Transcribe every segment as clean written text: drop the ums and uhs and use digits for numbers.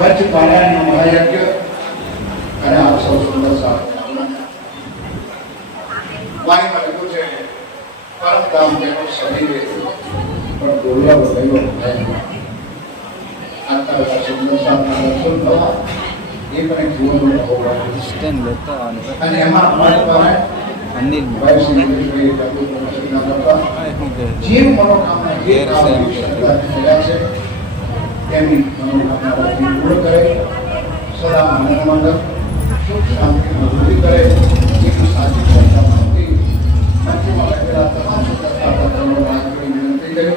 વચ્ચ પારાયણનો મહાયજ્ઞ અને આપ સૌ સુંદર સાથ વાણીમાં લખ્યું છે પરમ ધામ તેનો શરીરે પણ દુર્લભ થયો આટલા સુંદર સાથના દર્શન થવા એ પણ એક જીવનનો અવકાશ સ્ટેન્ડ લેતા અને એમાં અમારી પાસે અનિલ જીવ મનોકામના જે થયા છે તેમની મનોકામના પૂર્ણ કરે સદા આનંદમંડળ સુખ શાંતિ મજબૂતી કરે એવી સાચી શ્રદ્ધા ભક્તિ મંત્રીમાં લખેલા તમામ શાસ્ત્રોનો પાઠ કરી વિનંતી કરી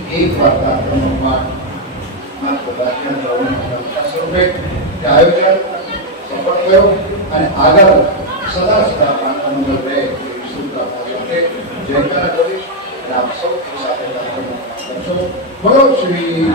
કે એક વાર શાસ્ત્રનો પાઠ માત્ર સ્વરૂપે આયોજન સફળ થયો અને આગળ સદા સદા પ્રાર્થના રહે એવી શુભતા સાથે જયકાર કરીશ અને આપ સૌ સાથે કરશો. બોલો શ્રી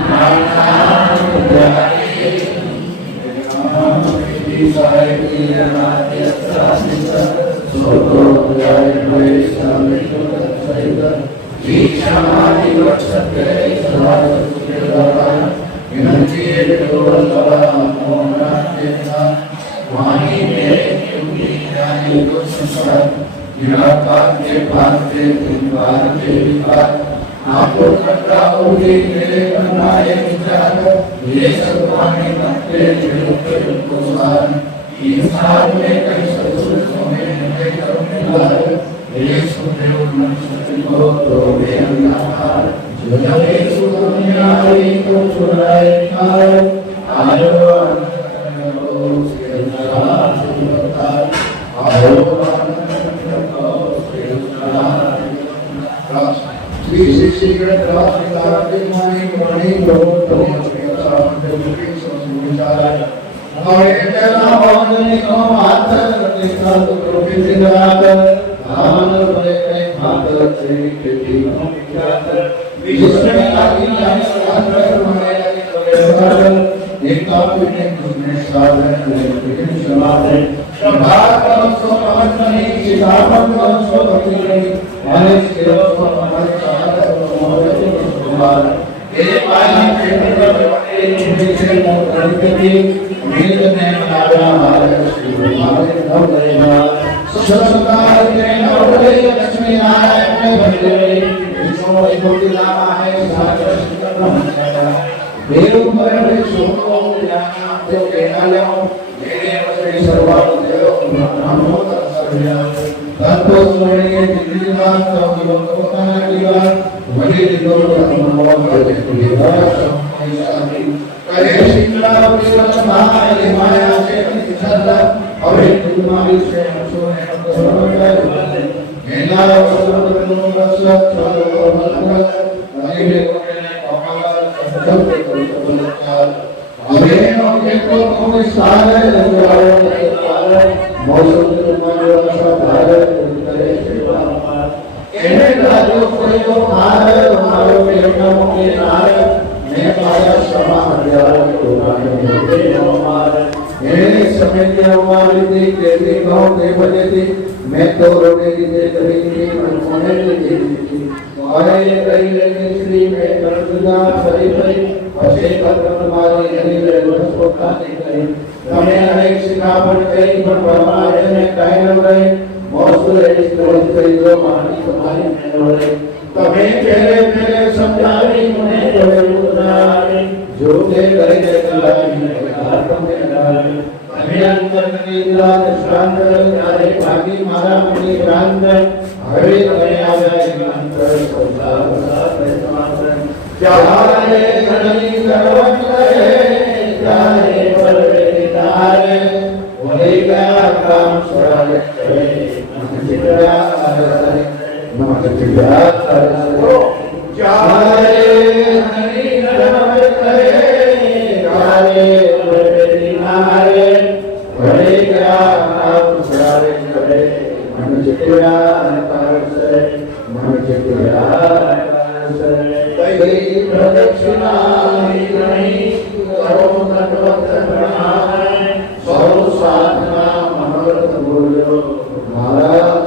Mara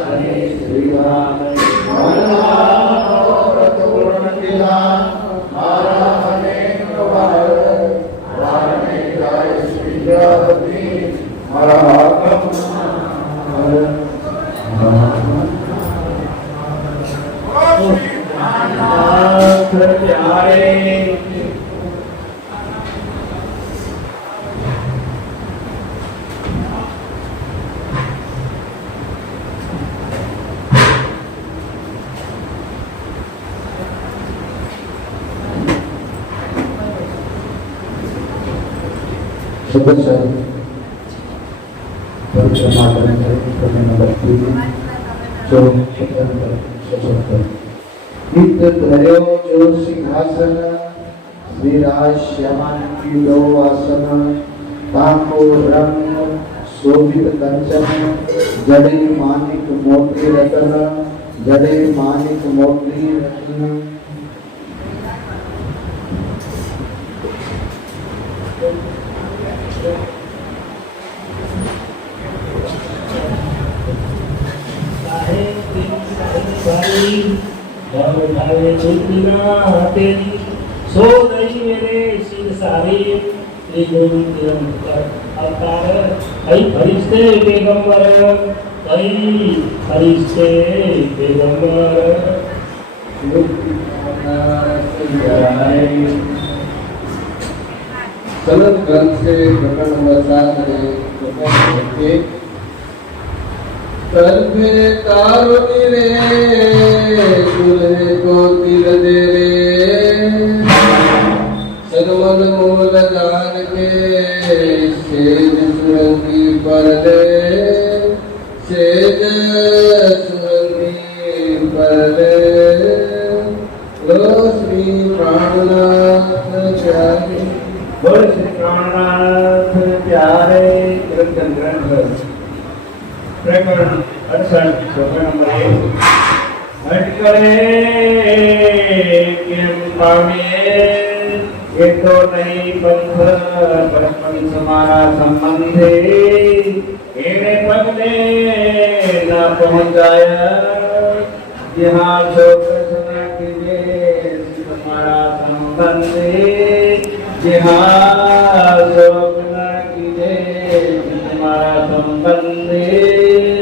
सदस्य परिक्रमा करेंगे क्रम नंबर 3 जो 77 इत धर्यो जो सिंहासन विराज श्यामान की दो आसन ताको रंग शोभित कंचन जड़े मानिक मोती रतन जड़े मानिक मोती रतन सो नहीं मेरे सिर सारे अवतार कई फरिश्ते पैगंबर कई फरिश्ते पैगंबर चलन ग्रंथ से प्रकरण नंबर 7 में तर्फे तारो रे दुल्हे को तिल दे रे सदमन मूल जान के सेज सुरंगी पर ले सेज सुरंगी पर ले लो श्री प्राणनाथ प्यारे बोल श्री प्राणनाथ प्यारे कीर्तन ग्रंथ प्रकरण 68 श्लोक नंबर 1 हटकरे केम पामे ये तो नहीं पंथ परस्पर समारा संबंधे एने पगले ना पहुंच जाया यहाँ शोक सदा कीजिए समारा संबंधे यहाँ शोक ना कीजिए समारा संबंधे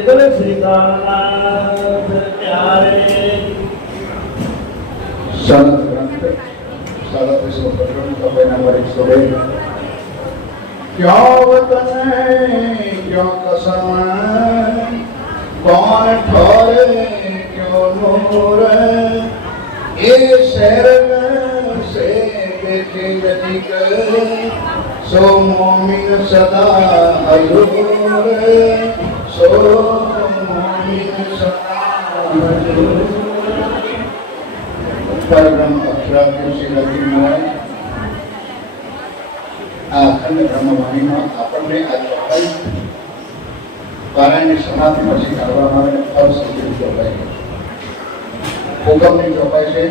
बोले श्री कामनाथ प्यारे सनत ग्रंथ 37 प्रकरण का नंबर 102 क्यों वतन है क्यों कसम कौन ठोरे क्यों नूर ये शहर से देखे नजीक सो मोमिन सदा हजूर सो मोमिन सदा हजूर परब्रह्म अक्षराज्ञ श्री लक्ष्मी नारायण આ અખંડ બ્રહ્મવાણીમાં આપણને આ ચોપાઈ પારાયણની સમાધિ પછી કરવામાં આવે અવસરની ચોપાઈ હુકમની ચોપાઈ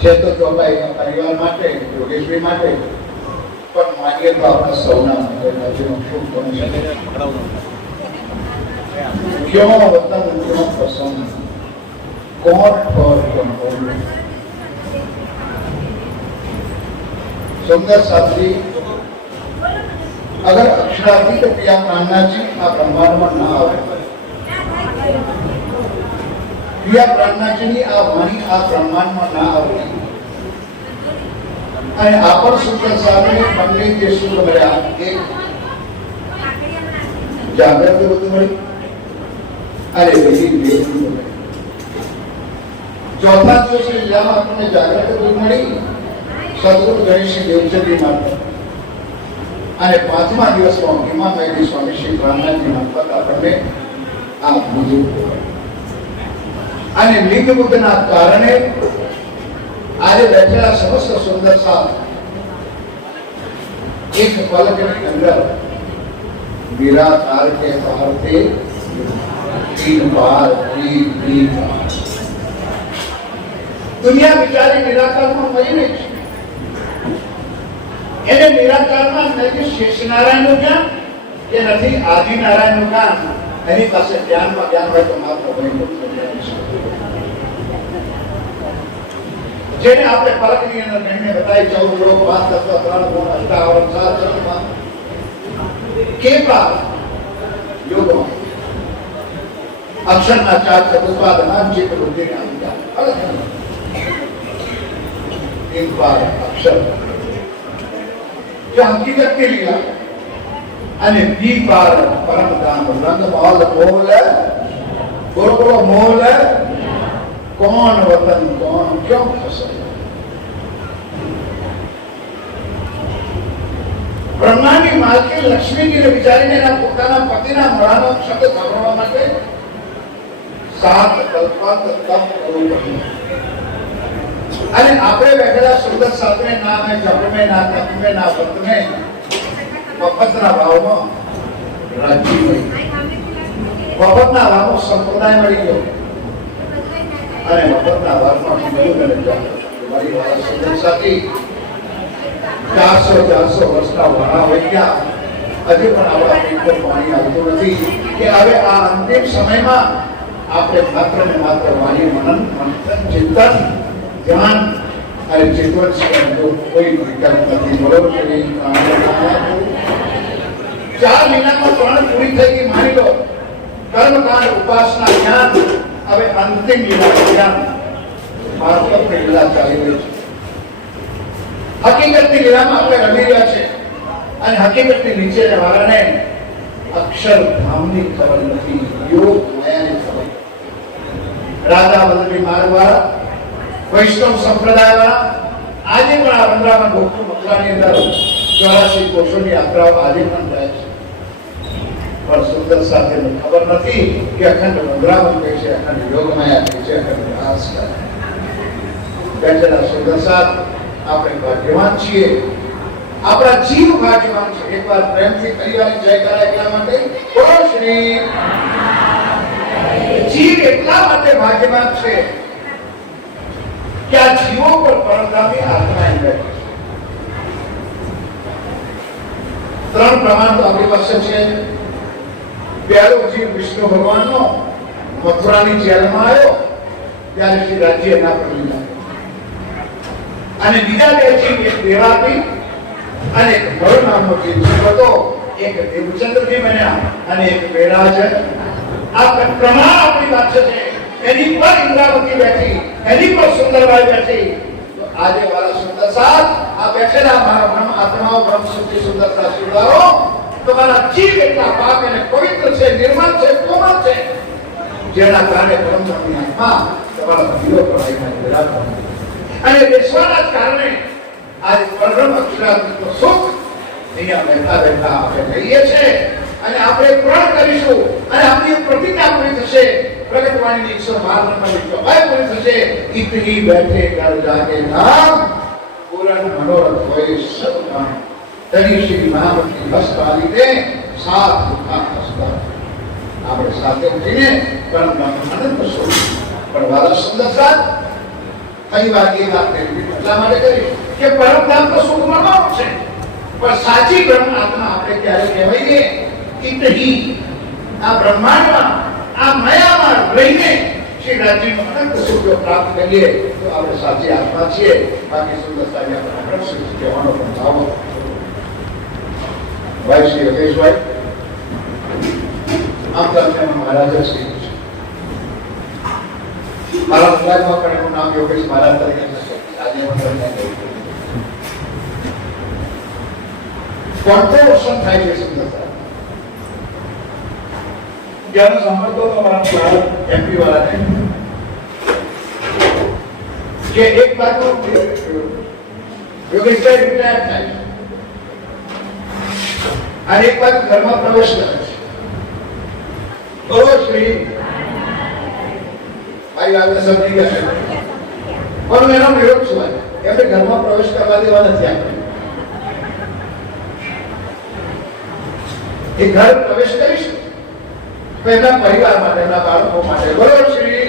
છે તો ચોપાઈ પરિવાર માટે યોગેશ્વરી માટે પણ માનીએ તો આપણા સૌના માટે રાજ્યનું ખૂબ બની શકે ક્યો વતન ક્યો પસંદ કોણ ઠોર કોણ બોલ सुंदर साथी अगर अक्षरातीत प्रिया प्राणनाथजी आ ब्रह्मांड में ना आवे प्रिया प्राणनाथजी ની આ વાણી આ બ્રહ્માંડ માં ના આવે અને આપણ સુંદર સામે બંને જે સુખ મળ્યા એક જાગૃતિ બધું મળી અરે બીજી બેટી મળી ચોથા દિવસે જ્યાં આપણને જાગૃતિ બધું મળી સદગુરુ ગણેશ દેવચંદ્રી માતા અને પાંચમા દિવસમાં હિમાલયની સ્વામી શ્રી પ્રાણનાથજી મારફત આપણને આ બધું અને લિંગ બુદ્ધના કારણે આજે બેઠેલા સમસ્ત સુંદર સાથ એક પલકની અંદર વિરાકાર के बाहर थे 3 बार 3 बार दुनिया बिचारी निराकाરમાં મરી રહી છે એને નિરાકારમાં નથી શેષનારાયણનું જ્ઞાન કે નથી આદિનારાયણનું જ્ઞાન એની પાસે જ્ઞાનમાં જ્ઞાન હોય તો માત્ર જેને આપણે પલકની અંદર ગણીને બતાવી 14 લોક 5 તત્વ 3 ગુણ 8 આવરણ 7 ચક્રમાં કે બાદ યોગો અક્ષરના 4 ચતુષ્પાદ નામ ચિત્ત બુદ્ધિ જ્ઞાન एक बार अक्षर जो हकीकत के लिए અને બી બાર પરમ ધામ રંગ મોલ મોલ બોલો મોલ कौन वतन कौन क्यों फसल બ્રહ્માંડની માલકી લક્ષ્મીજીને વિચારીને એના પોતાના પતિના મળાનો શબ્દ સાંભળવા માટે 7 કલ્પાંત તપ કરવું પડ્યું. અને આપણે બેઠેલા સુંદર સાધને ના મેં જપમે ના તપમે ના પતમે મફતના ભાવમાં રાજી મળી. મફતના ભાવમાં સંપ્રદાય મળી ગયો અને મફતના ભાવમાં મારી વાળા સુંદર સાથી 400 વર્ષના વાળા હોય ગયા, હજી પણ આપણા પેટ પર પાણી આવતું નથી કે હવે આ અંતિમ સમયમાં આપણે માત્ર ને માત્ર વાણી મનન મંથન ચિંતન ધ્યાન અને ચેતવન સિવાય કોઈ વિકલ્પ નથી. બરોબર છે? 4 મહિનામાં 3 પૂરી થઈ ગઈ. માની લો કર્મકાંડ ઉપાસના જ્ઞાન, હવે અંતિમ લીલા જ્ઞાન માર્ગની લીલા ચાલી રહી છે. હકીકતની લીલામાં આપણે રમી રહ્યા છે અને હકીકતની નીચે વાળાને અક્ષર ધામની ખબર નથી, યોગ માયાની ખબર. રાધા વલ્લભી માર્ગ વાળા, વૈષ્ણવ સંપ્રદાય વાળા આજે પણ આ વૃંદાવન ગોકુળ મથુરાની અંદર 84 કોષોની યાત્રાઓ આજે પણ થાય છે. પણ સુંદર સાથેને ખબર નથી કે અખંડ વૃંદાવન કહે છે, અખંડ યોગ માયા કહે છે, અખંડ રાસ કહે છે. બેઠેલા સુંદર સાથ આપણે ભાગ્યવાન છીએ, આપણા જીવ ભાગ્યવાન છે. એકવાર પ્રેમથી પરિવારની જય કરાય એટલા માટે બોલો શ્રી. જીવ એટલા માટે ભાગ્યવાન છે કે આ જીવો પર પરમધામી આત્મા બેઠી. 3 પ્રમાણ તો આપણી પાસે છે. પહેલો જીવ વિષ્ણુ ભગવાનનો મથુરાની જેલમાં આવ્યો ત્યારે શ્રી રાજ્ય એના પર લીધા. અને બીજા 2 જીવ, એક દેવાપી અને એક ભર નામનો જીવ હતો. એક દેવચંદ્રજી બન્યા અને એક વેરાજન. આ પ્રમાણ આપણી પાસે છે. એની પર ઇન્દ્રાવતી બેઠી, એની પર સુંદરબાઈ બેઠી. તો આજે વાળા સુંદર સાથ આ બેઠેલા મારા બ્રહ્મ આત્માઓ બ્રહ્મ શુદ્ધિ સુંદરતા શીખવાડો. તમારા જીવ એટલા પાક અને પવિત્ર છે, નિર્મળ છે, કોમળ છે, જેના કારણે બ્રહ્મની આત્મા તમારા જીવો પર આવીને વિરાજમાન. અને બેસવાના કારણે આજે પરમ અક્ષરાત્મક સુખ અહીંયા બેઠા બેઠા આપણે કહીએ છીએ અને આપણે પ્રણ કરીશું અને આપણી પ્રતિજ્ઞા પૂરી થશે. પ્રગટવાણીની 112 નંબરની ચોપાઈ પૂરી થશે. ઇતની બેઠે ઘર જાગે નામ પૂરણ મનોરથ હોય સબ કામ. તરી શ્રી મહામતી હસ્તાલી દે સાત દુઃખા હસ્તા. આપણે સાથે ઉઠીને પરમ આનંદ સ્વરૂપ પણ વાલા સુંદર સાથ કઈ વાત એ વાત કરી એટલા માટે કરી કે પરમધામ તો સુખ મળવાનું છે, પણ સાચી બ્રહ્મ આત્મા આપણે ક્યારે કહેવાઈએ? ઇતહી આ બ્રહ્માંડમાં આ માયામાં રહીને શ્રી રાજ્યનો અનંત સુખ પ્રાપ્ત કરીએ તો આપણે સાચી આત્મા છીએ. બાકી સુંદરતા આપણે પ્રશ્ન કહેવાનો પણ ભાવ. ભાઈ શ્રી યોગેશભાઈ આમ તમને મહારાજ શ્રી મારા મુલાકાતમાં પણ એનું નામ યોગેશ મહારાજ તરીકે છે. આજે પણ કોન્ટ્રોવર્શન થાય છે સુંદરતા. જ્યારે સાંભળતો હતો મારા એમપી વાળાને કે એક બાજુ યોગેશભાઈ રિટાયર થાય અને એક બાજુ ઘરમાં પ્રવેશ કરે છે. બરોબર શ્રી ભાઈ વાતને સમજી ગયા છે, પણ એનો વિરોધ શું? એમને ઘરમાં પ્રવેશ કરવા દેવા નથી. આપણે એ ઘર પ્રવેશ કરીશું એમના પરિવાર માટે, એમના બાળકો માટે. બરોબર શ્રી.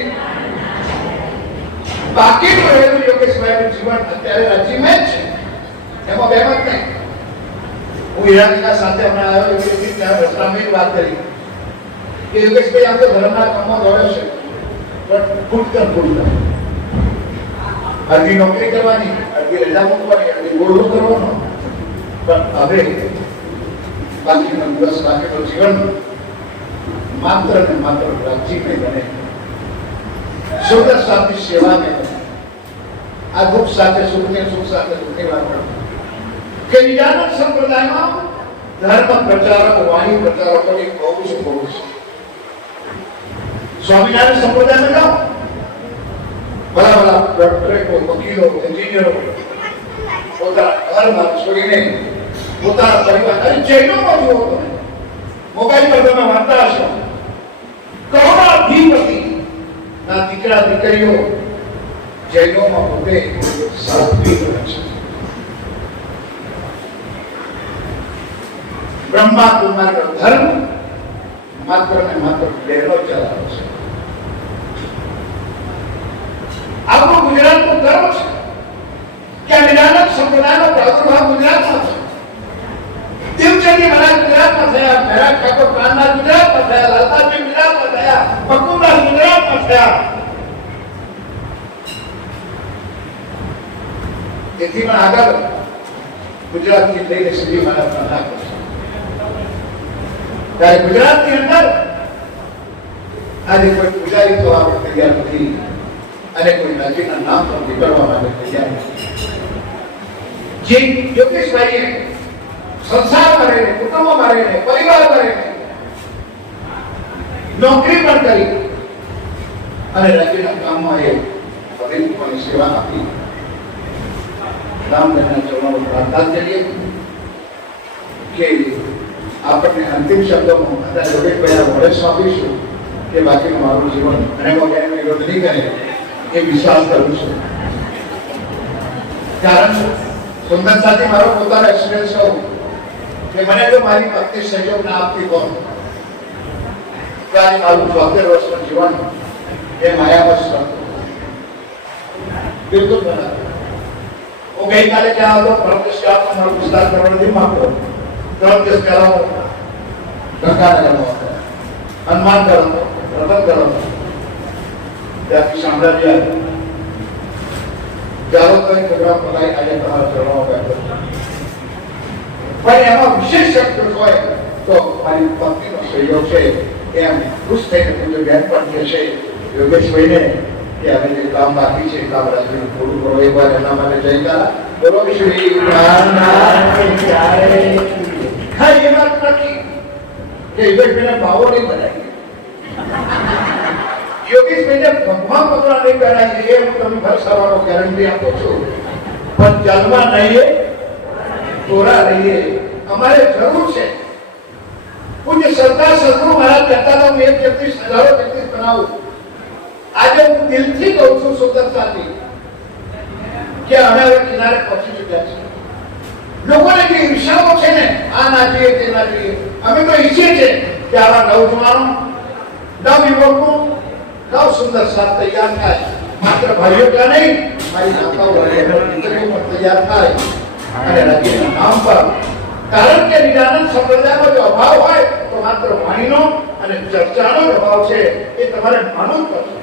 બાકીનું રહેલું યોગેશભાઈનું જીવન અત્યારે રાજીમાં જ છે, એમાં બેમત નહીં. હું હીરાનીના સાથે હમણાં આવ્યો યોગેશજી ત્યાં રસ્તામાં વાત કરી કે યોગેશભાઈ આમ તો ધર્મના કામમાં દોડ્યો છે, પણ ફૂટકર અડધી નોકરી કરવાની, અડધી રજા મૂકવાની, અડધી ગોળો કરવાનો. પણ હવે બાકીનો દિવસ, બાકીનું જીવન માત્ર ને માત્ર રાજીને બને, સુંદર સાથે સેવાને બને. આ દુઃખ સાથે સુખને, સુખ સાથે દુઃખની વાત કે નિજાનંદ સંપ્રદાયમાં ધર્મ પ્રચારકો, વાણી પ્રચારકોની બહુ છે. સ્વામિનારાયણ સંપ્રદાયમાં જાઓ, ભલા ભલા ડોક્ટરેટો, વકીલો, એન્જિનિયરો પોતાના ઘરમાં છોડીને પોતાના પરિવાર અને જૈનોમાં જુઓ તમે મોબાઈલ પર તમે વાંચતા હશો કરોડાધિપતિ ના દીકરા દીકરીઓ જૈનોમાં પોતે સાત્વિક છે. બ્રહ્મા કુમારનો ધર્મ માત્ર ને માત્ર બહેનો ચલાવે છે. આપણું ગુજરાતનું ધર્મ છે કે નિરાનંદ સંપ્રદાયનો પ્રાદુર્ભાવ ગુજરાતમાં છે. દેવચંદી મહારાજ ગુજરાતમાં થયા, મહેરાજ ઠાકોર કાનનાથ ગુજરાતમાં થયા, લાલતાજી ગુજરાતમાં થયા, મકુમદાસ ગુજરાતમાં થયા. તેથી પણ આગળ ગુજરાતથી લઈને શ્રી મહારાજના નામ છે. ત્યારે ગુજરાતની અંદર આજે કોઈ પૂજારી થવા માટે તૈયાર નથી અને કોઈ નજીકના નામ પણ બિગડવા માટે તૈયાર નથી. જે યોગેશભાઈએ સંસારમાં રહીને, કુટુંબમાં રહીને, પરિવારમાં રહીને નોકરી પણ કરી અને રાજ્યના કામમાં એ પવિત્રની સેવા આપી. રામદેવના ચરણોમાં પ્રાર્થના કરીએ કે આપણને અંતિમ શબ્દોમાં અત્યારે યોગેશભાઈ વડે સોંપીશું કે બાકીનું મારું જીવન અને વગેરે વિરોધ નહીં કરે એ વિશ્વાસ કરું છું. કારણ સુંદરતાથી મારો પોતાનો એક્સપિરિયન્સ કહું કે મને જો મારી પત્ની સહયોગ ના આપતી હોય તો આજે મારું 72 વર્ષનું જીવન એ માયામાં જ બિલકુલ બરાબર. હું ગઈકાલે ત્યાં હતો પરમ દિવસે આપનો મારો વિસ્તાર કરવા નથી માંગતો. 3 દિવસ પહેલા હું ગંગાનગરમાં હતો, હનુમાનગઢ હતો, રતનગઢ હતો. ત્યાંથી સામ્રાજ્ય ચાલો તો પ્રોગ્રામ પતાવી આજે તમારા ચરણોમાં બેઠો. પણ એમાં વિશેષ શક્તિ હોય તો મારી પત્નીનો સહયોગ છે. એમ ખુશ થઈને પૂજ્ય બેન પણ કહે છે યોગેશભાઈને કે હવે જે કામ બાકી છે કામ રાજ્યનું પૂરું કરો. એક વાર એના માટે જયકારા બોલો શ્રી રામનાથ જય. હા, એ વાત નથી કે યોગેશભાઈને ભાવો નહીં બનાવી, યોગેશભાઈને ભગવાન પકડા નહીં બનાવી, એ હું તમને ભરસાવાનો ગેરંટી આપું છું. પણ જન્મા નહીં તોરા રહીએ અમારે જરૂર છે. પૂજ્ય સરદાર સદગુરુ મહારાજ કહેતા હતા હું 1 જગદીશ હજારો જગદીશ બનાવું. આજે હું દિલથી કહું છું સુંદરતાથી કે અમે હવે કિનારે પહોંચી ચૂક્યા છે. લોકોને જે ઈર્ષાઓ છે ને આ ના જોઈએ તે ના જોઈએ, અમે તો ઈચ્છીએ છીએ કે આવા નવજવાનો નવયુવકો નવ સુંદર સાથ તૈયાર થાય. માત્ર ભાઈઓ ત્યાં નહીં, મારી માતાઓ પણ તૈયાર થાય અને રાજ્યના નામ પર. કારણ કે નિરાનંદ સંપ્રદાયનો જો અભાવ હોય તો માત્ર વાણીનો અને ચર્ચાનો અભાવ છે એ તમારે માનવું પડશે.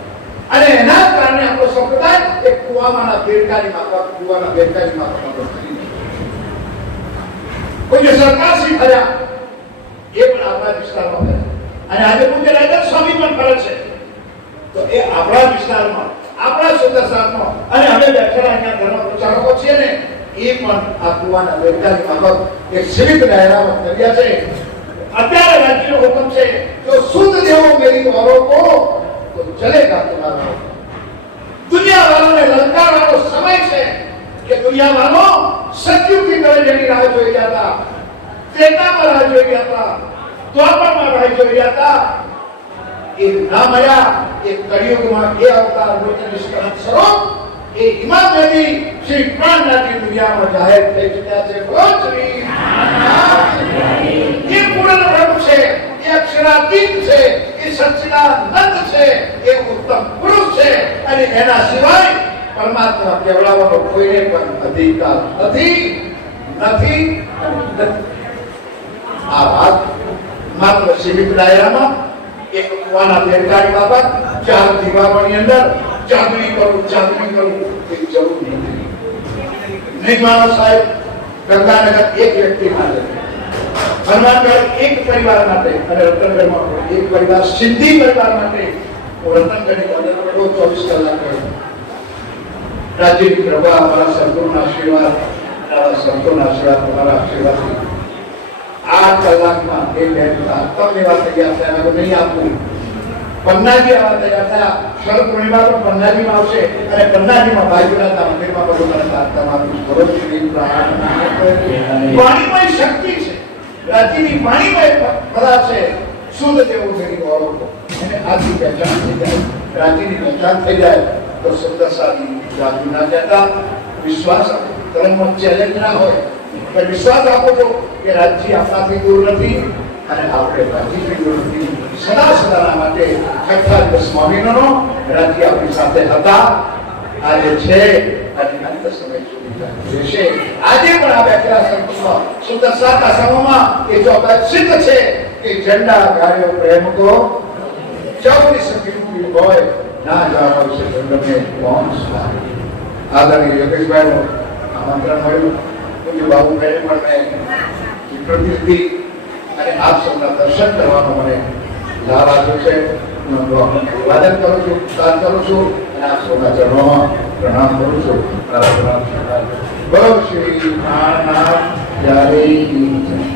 અને એના કારણે આપણો સંપ્રદાય એક કુવામાંના બેરકારી માફક કુવાના બેરકારી માફક કોઈ સરકાર શ્રી ફર્યા એ પણ આપણા વિસ્તારમાં ફર્યા અને આજે પૂજ્ય રાજા સ્વામી પણ ફરે છે. તો એ આપણા વિસ્તારમાં આપણા સુંદરસામાં અને અમે બેઠેલા અહીંયા ધર્મ પ્રચારકો છીએ ને એ પણ આ કુવાના બેરકારી માફક એક સીમિત દાયરામાં કર્યા છે. અત્યારે રાજ્યનો હુકમ છે જો શુદ્ધ દેવો મેરી વાળો કો तो चलेगा तुम्हारा. दुनिया वालों ने ललकारવાનો સમય છે કે દુનિયા વાળો સત્યુગની तरह જેની રાહ જોઈ રહ્યા હતા, ત્રેતામાં રાહ જોઈ રહ્યા હતા, દ્વાપરમાં રાહ જોઈ રહ્યા હતા. એ ના મળ્યા. એ કળિયુગમાં એ અવતાર લોચન નિષ્કલંક સ્વરૂપ એ ઇમામ નબી શ્રી પ્રાણનાથજી દુનિયામાં જાહેર થઈ ચૂક્યા છે. બોલ શ્રી એ પૂર્ણ બ્રહ્મ છે, એ અક્ષરાતીત છે, એ સચ્ચિદાનંદ છે, એ ઉત્તમ પુરુષ છે અને એના સિવાય પરમાત્મા કેવડાવવાનો કોઈને પણ અધિકાર નથી. આ વાત માત્ર સીમિત દાયરામાં એક કુવાના બેરકારી બાબત 4 દીવારોની અંદર ચાંદની કરું એ જરૂર નથી. નહીં માનો સાહેબ, ગંગાનગર એક વ્યક્તિ માટે, હનુમાનગઢ એક પરિવાર માટે અને રતનગઢમાં એક પરિવાર સિંધી પરિવાર માટે રતનગઢની અંદર 24 કલાક કર્યો. રાજ્યની કૃપા, અમારા સંતોના આશીર્વાદ, સંતોના આશીર્વાદ, તમારા આશીર્વાદથી 8 કલાકમાં એ બેન તમને વાત તૈયાર થયા નહીં આપવું. પન્નાજી આવા તૈયાર થયા. શરદ પૂર્ણિમા પણ પન્નાજીમાં આવશે અને પન્નાજીમાં ભાઈબંધના મંદિરમાં બધું મને તમારું કરો શ્રી પ્રાણનાથ. વાણીમય શક્તિ છે, રાજીની વાણીમય પદાર્થ છે. શુદ્ધ જેવું જેની ઓળખો અને આથી પહેચાન થઈ જાય, રાજીની પહેચાન થઈ જાય તો સુંદર સારી જાતિ ના કહેતા વિશ્વાસ આપો. ધર્મમાં ચેલેન્જ ના હોય પણ વિશ્વાસ આપો છો કે રાજ્ય આપણાથી દૂર નથી અને આપણે રાજ્યથી દૂર નથી. સદા સદાના માટે ખખા સ્વામીનો રાજ્ય આપણી સાથે હતા, આજે છે અને અંત સમય સુધી રહેશે. આજે પણ આ બેઠેલા સંતોમાં સુંદર સાતા સમયમાં એ જો સિદ્ધ છે કે ઝંડા ગાયો પ્રેમ કો 24 કિલોમીટર હોય ના જાણો છે ઝંડને કોણ સ્વામી. આદરણીય યોગેશભાઈનું આમંત્રણ મળ્યું. પૂજ્ય બાબુભાઈ પણ મેં પ્રતિનિધિ અને આપ સૌના દર્શન કરવાનો મને લાભ આપ્યો છે. હું અભિવાદન કરું છું, પ્રાર્થના કરું છું અને આપ સૌના ચરણોમાં પ્રણામ કરું છું. બોલો શ્રી પ્રાણનાથ જય.